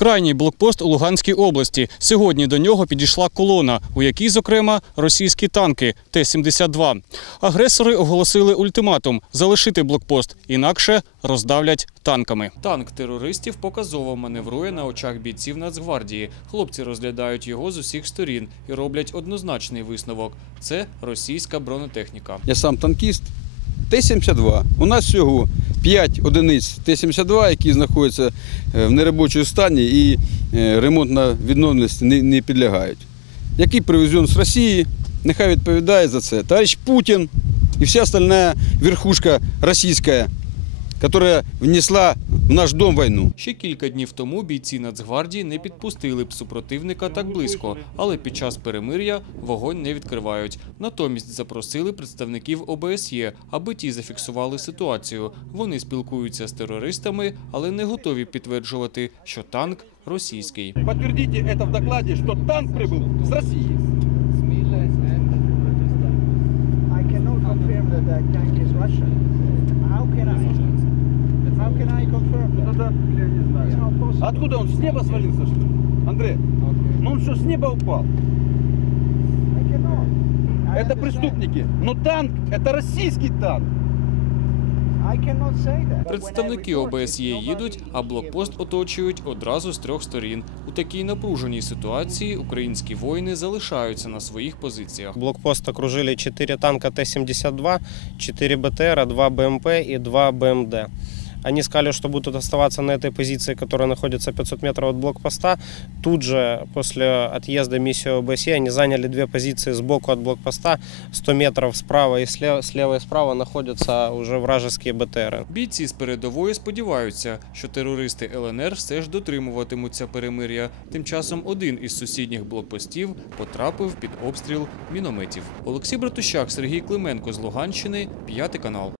Крайній блокпост у Луганській області. Сьогодні до нього підійшла колона, у якій, зокрема, російські танки Т-72. Агресори оголосили ультиматум залишити блокпост, інакше роздавлять танками. Танк терористів показово маневрує на очах бійців Нацгвардії. Хлопці розглядають його з усіх сторін і роблять однозначний висновок: це російська бронетехніка. Я сам танкіст. Т-72. У нас всього 5 одиниць Т-72, які знаходяться е, в неробочому стані і е, ремонтна відновленість не, підлягають. Який привезен з Росії, нехай відповідає за це. Товарищ Путін і вся остальна верхушка російська, яка внесла в наш дом війну. Ще кілька днів тому бійці Нацгвардії не підпустили б супротивника так близько, але під час перемир'я вогонь не відкривають. Натомість запросили представників ОБСЄ, аби ті зафіксували ситуацію. Вони спілкуються з терористами, але не готові підтверджувати, що танк російський. Подтвердите это в докладе, что танк прибыл с России. I cannot confirm that that tank is Russian. Я не знаю. Откуда он с неба свалился, что ли? Андрей, ну он что, с неба упал? Это преступники. Но танк, это российский танк. Представники ОБСЄ їдуть, а блокпост оточують одразу з трьох сторін. У такій напруженій ситуації українські воїни залишаються на своїх позиціях. Блокпост окружили 4 танка Т-72, 4 БТР, 2 БМП и 2 БМД. Они сказали, что будут оставаться на этой позиции, которая находится 500 метров от блокпоста. Тут же, после отъезда миссии ОБСЕ, они заняли две позиции сбоку от блокпоста. 100 метров справа и слева, слева и справа находятся уже вражеские БТРы. Бійці з передової сподіваються, що терористи ЛНР все ж дотримуватимуться перемир'я. Тим часом один із сусідніх блокпостів потрапив під обстріл мінометів. Олексій Братущак, Сергій Клименко з Луганщини, п'ятий канал.